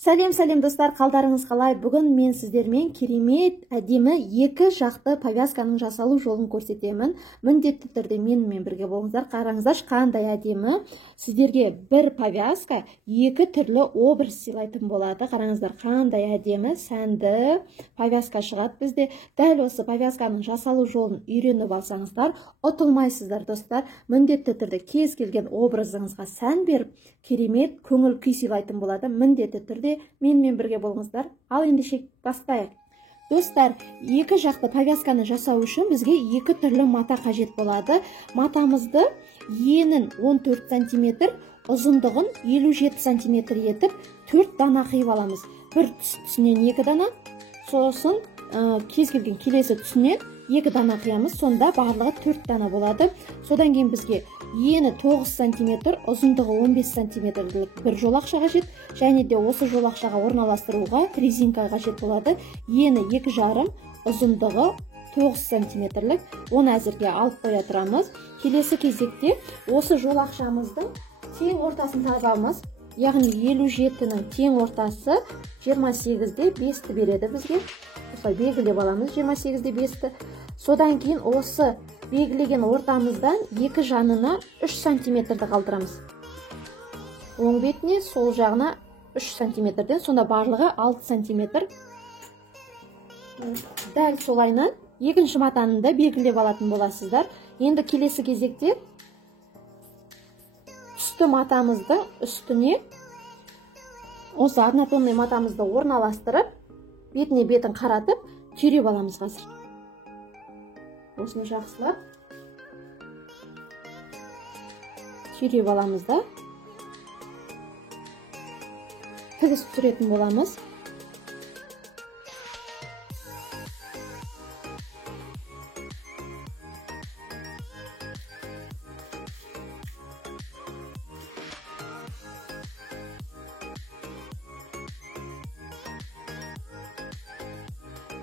Сәлем достар, қалдарыңыз қалай? Бүгін мен сіздермен керемет әдемі екі жақты повязканың жасалу жолын көрсетемін. Міндетті түрде менімен бірге болыңыздар. Қараңыздар, қандай әдемі. Сіздерге бір повязка екі түрлі образ сыйлайтын болады. Қараңыздар, қандай әдемі, сәнді повязка шығады бізде. Дәл осы повязканың жасалу жолын үйреніп алсаңыздар, ұтылмайсыздар достар. Міндетті түрде кез келген образыңызға сән беріп, керемет көңіл күй сыйлайтын болады. Міндетті түрде менімен бірге болыңыздар. Ал ендеше бастайық. Достар, екі жақты повязканы жасау үшін бізге екі түрлі мата қажет болады. Матамызды енін 14 см, ұзындығын 57 см етіп 4 дана қиып аламыз. Бір түсінен 2 дана, сосын кез келген келесі түсінен 2 дана қиямыз. Сонда барлығы 4 дана болады. Содан кейін бізге ені 9 см, ұзындығы 15 см бір жолақша қажет, және де осы жолақшаға орналастыруға резинка қажет болады. Ені 2,5, ұзындығы 9 см. Оны әзірге алып қоя тұрамыз. Келесі кезекте осы жолақшамыздың тең ортасын табамыз. Яғни 57-нің тең ортасы 28-де 5-ті береді бізге. Осылай белгілеп аламыз 28-де 5-ті. Содан кейін осы белгілеген ортамыздан екі жанына 3 см қалдырамыз. Оң бетіне, сол жағына 3 см-ден, сонда барлығы 6 см. Дәл солайынан екінші матаны да белгілеп алатын боласыздар. Енді келесі кезекте түсті матамыздың үстіне осы однотонный матамызды орналастырып, бетіне бетін қаратып, түйреп аламыз қазір. Осыны жақсылап түйреп аламыз да тігіс түсіретін боламыз.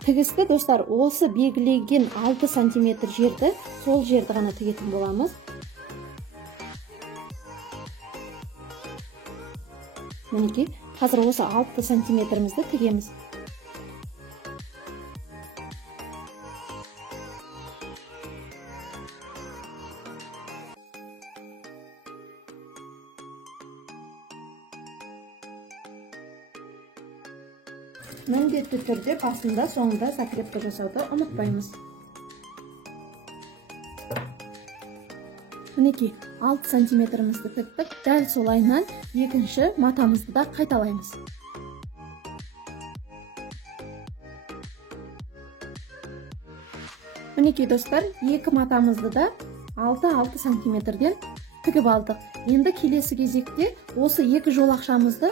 Тігісті достар, осы белгілеген 6 см жерді, сол жерді ғана тігетін боламыз. Мінекей, қазір осы 6 см-мізді тігеміз. Міндетті түрде басында соңында закрепка жасауды ұмытпаймыз. Мінекей, 6 см-мізді тіктік. Дәл солайынан екінші матамызды да қайталаймыз. Мінекей достар, екі матамызды да 6 см-ден тігіп алдық. Енді келесі кезекте осы екі жолақшамызды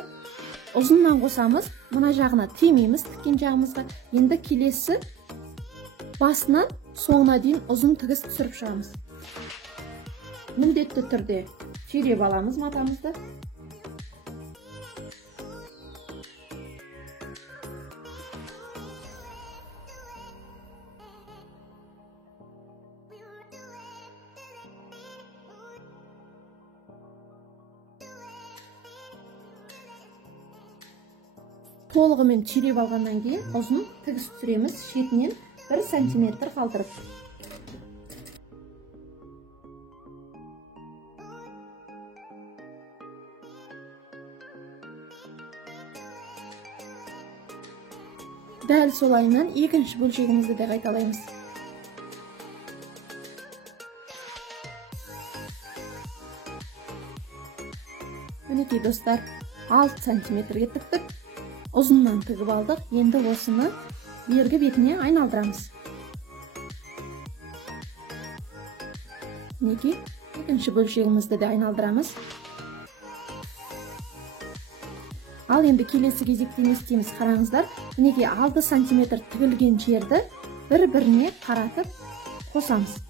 ұзыннан қосамыз, мына жағына тимейміз, тіккен жағымызға. Енді келесі басынан соңына дейін ұзын тігіс түсіріп шығамыз. Міндетті түрде түйреп аламыз матамызды. Толығымен түйреп алғаннан кейін ұзын тігіс түсіреміз, шетінен 1 см қалдырып. Дәл солайынан екінші бөлшегімізді де қайталаймыз. Мінекей достар, 6 см-ге тіктік. Ұзыннан тігіп алдық. Енді осыны бергі бетіне айналдырамыз. Мінекей, екінші бөлшегімізді де айналдырамыз. Ал енді келесі кезекте не істейміз? Қараңыздар, мінекей 6 см тігілген жерді бір-біріне қаратып қосамыз.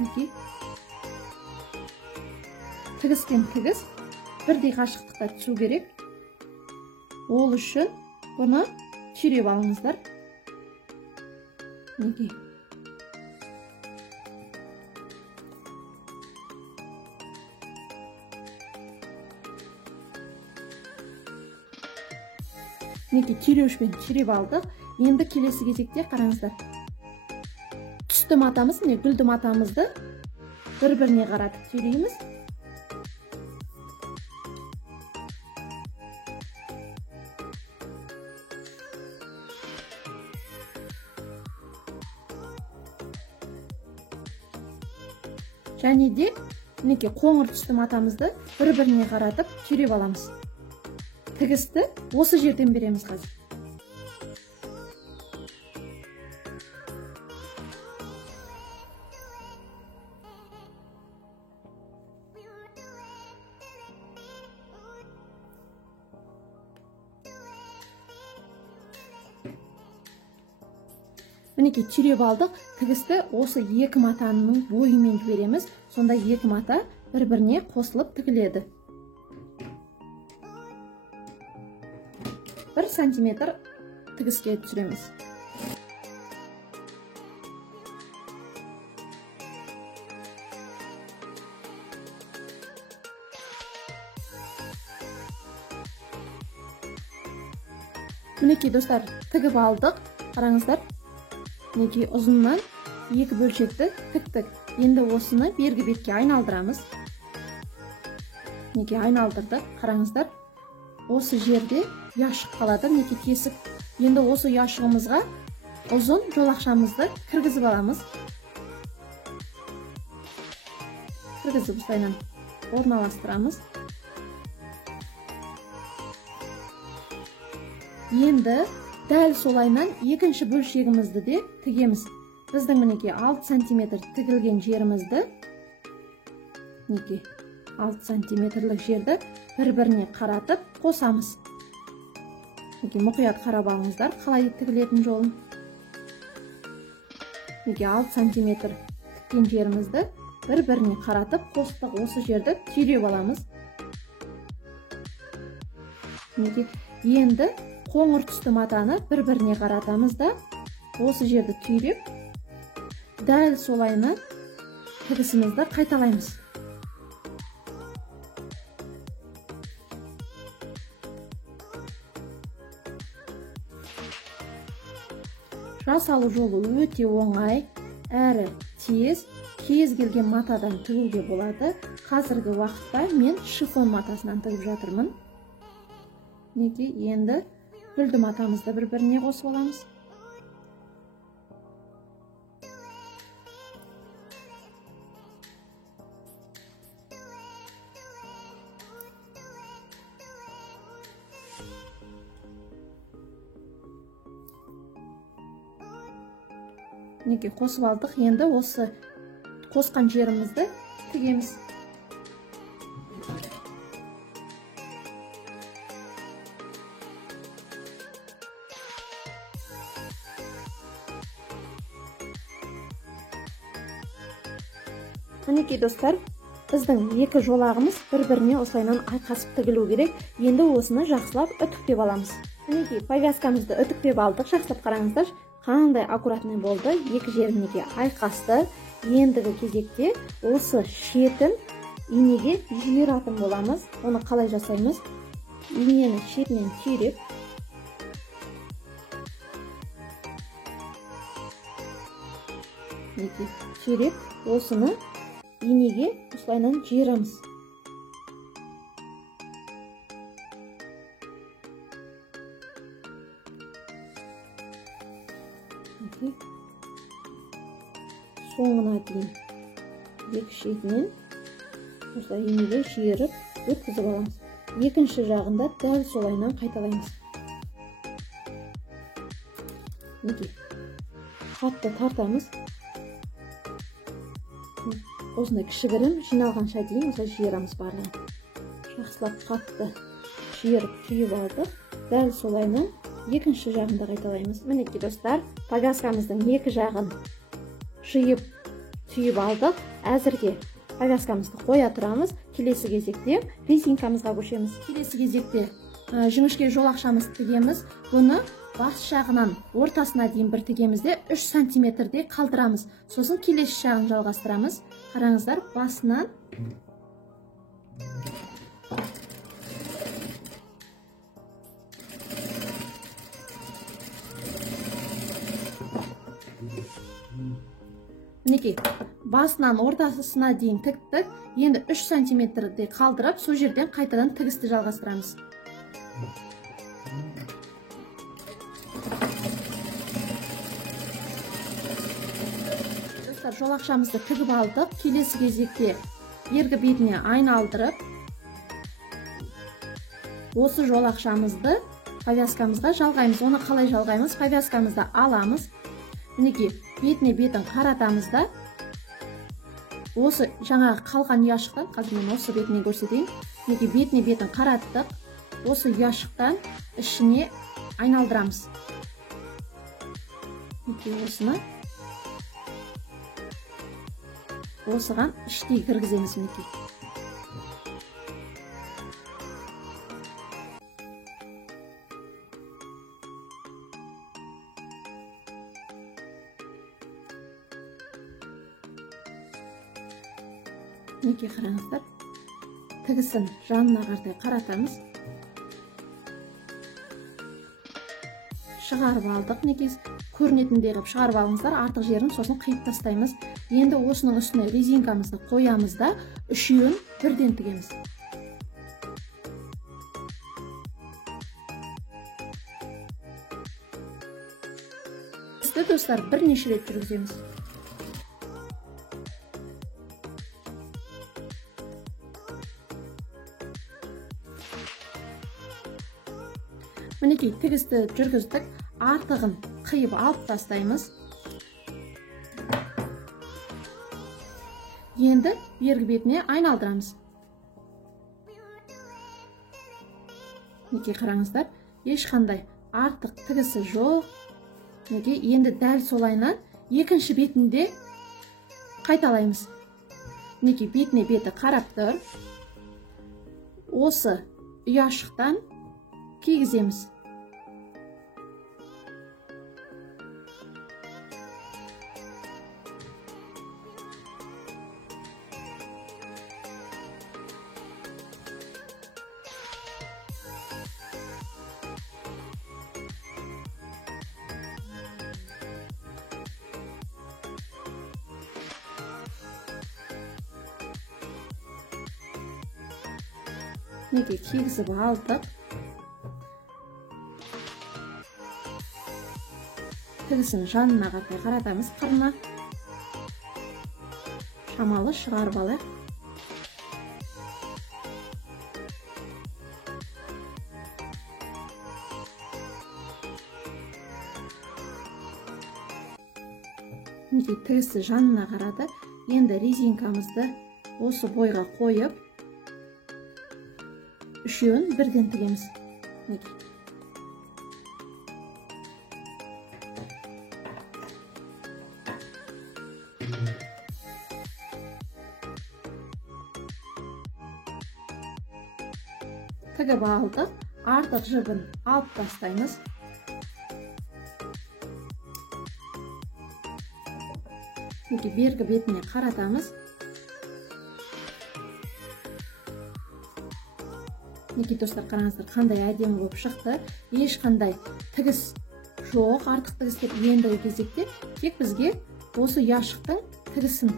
Мінекей, тігіс пен тігіс бірдей қашықтықта түсу керек. Ол үшін бұны түйреп алыңыздар. Мінекей. мінекей түйреуішпен түйреп алдық. Енді келесі кезекте қараңыздар. Түсті матамыз, міне гүлді матамызды бір-біріне қаратып түйрейміз. Және де мінекей қоңыр түсті матамызды бір-біріне қаратып түйреп аламыз. Тігісті осы жерден береміз қазір. Мінекей түйреп алдық. Тігісті осы екі матаның бойымен жібереміз. Сонда екі мата бір-біріне қосылып тігіледі. 1 сантиметр тігіске түсіреміз. Мінекей достар, тігіп алдық. Қараңыздар. Мінекей ұзыннан екі бөлшекті тіктік. Енді осыны бергі бетке айналдырамыз. Мінекей айналдырдық. Қараңыздар. Осы жерде яшық қалады. Мінекей тесік. Енді осы яшығымызға ұзын жолақшамызды кіргізіп аламыз. Кіргізіп осылайынан орналастырамыз. Енді дәл солайынан екінші бөлшегімізді де тігеміз. Біздің мінекей 6 сантиметр тігілген жерімізді, мінекей 6 сантиметрлік жерді бір-біріне қаратып қосамыз. Мінекей мұқият қарап алыңыздар, қалай тігілетін жолын. Мінекей 6 сантиметр тіккен жерімізді бір-біріне қаратып қостық. Осы жерді түйреп аламыз. Мінекей енді қоңыр түсті матаны бір-біріне қаратамыз да, осы жерді түйреп, дәл солайынан тігісімізді қайталаймыз. Жасалу жолы өте оңай, әрі тез, кез келген матадан тігуге болады. Қазіргі уақытта мен шифон матасынан тігіп жатырмын. Мінекей енді гүлді матамызды бір-біріне қосып аламыз. Мінекей қосып алдық. Енді осы қосқан жерімізді тігеміз. Мінекей достар, біздің екі жолағымыз бір-біріне осылайынан айқасып тігілу керек. Енді осыны жақсылап үтіктеп аламыз. Мінекей повязкамызды үтіктеп алдық. Жақсылап қараңыздар, қандай аккуратный болды. Екі жері мінекей айқасты. Ендігі кезекте осы шетін инеге жиыратын боламыз. Оны қалай жасаймыз? Инені шетінен түйреп, осыны инеге осылайынан жиырамыз. Соңына дейін екі шетінен осылай инеге жиырып өткізіп аламыз. Екінші жағында дәл солайынан қайталаймыз. Қатты тартамыз. Осындай кішігірім жиналғанша дейін осылай жиырамыз барлығын. Жақсылап қатты жиырып түйіп алдық. Дәл солайынан екінші жағында қайталаймыз. Мінекей достар, повязкамыздың екі жағын жиып түйіп алдық. Әзірге повязкамызды қоя тұрамыз. Келесі кезекте резинкамызға көшеміз. Келесі кезекте жіңішке жолақшамыз тігеміз. Бұны бас жағынан ортасына дейін бір тігемізде 3 сантиметрде қалдырамыз. Сосын келесі жағын жалғастырамыз. Қараңыздар, басынан мінекей басынан ортасына дейін тіктік. Енді 3 сантиметрдей қалдырып, сол жерден қайтадан тігісті жалғастырамыз. Достар, жолақшамызды тігіп алдық. Келесі кезекте бергі бетіне айналдырып, осы жолақшамызды повязкамызға жалғаймыз. Оны қалай жалғаймыз? Повязкамызды аламыз. Мінекей бетіне бетін қаратамыз да, осы жаңағы қалған ұяшықтан, қазір мен осы бетіне көрсетейін. Мінекей бетіне бетін қараттық. Осы ұяшықтан ішіне айналдырамыз. Мінекей осыны осыған іштей кіргіземіз. Мінекей мінекей қараңыздар, тігісін жанына қарай қаратамыз. Шығарып алдық. Мінекей көрінетіндей қылып шығарып алыңыздар, артық жерін сосын қиып тастаймыз. Енді осының үстіне резинкамызды қоямыз да, үшеуін бірден тігеміз. Бізді достар бірнеше рет жүргіземіз. Мінекей тігісті жүргіздік, артығын қиып алып тастаймыз. Енді бергі бетіне айналдырамыз. Мінекей қараңыздар, ешқандай артық тігісі жоқ. Мінекей енді дәл солайынан екінші бетінде қайталаймыз. Мінекей бетіне беті қарап тұр. Осы ұяшықтан кигіземіз. Мінекей кигізіп алдық. Тігісін жанына қарай қаратамыз, қырына. Шамалы шығарып алайық. Мінекей тігісі жанына қарады. Енді резинкамызды осы бойға қойып, үшеуін бірден тігеміз. Тігіп алдық, артық жібін алып тастаймыз. Бергі бетіне қаратамыз. Мінекей достар, қараңыздар, қандай әдемі болып шықты. Ешқандай тігіс жоқ, артық тігістер. Ендігі кезекте тек бізге осы ұяшықтың тігісін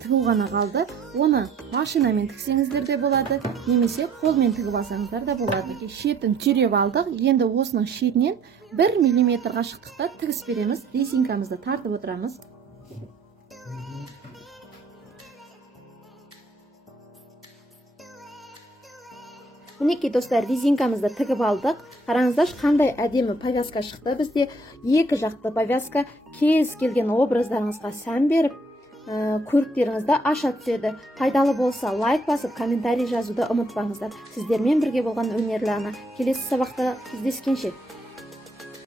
тігу ғана қалды. Оны машинамен тіксеңіздер де болады, немесе қолмен тігіп алсаңыздар да болады. Шетін түйреп алдық. Енді осының шетінен 1 мм қашықтықта тігіс береміз. Резинкамызды тартып отырамыз. Мінекей достар, резинкамызды тігіп алдық. Қараңыздар, қандай әдемі повязка шықты. Бізде екі жақты повязка кез келген образдарыңызға сән беріп, көріктеріңізді аша түседі. Пайдалы болса лайк басып, комментарий жазуды ұмытпаңыздар. Сіздермен бірге болған Өнерлі ана. Келесі сабақта кездескенше.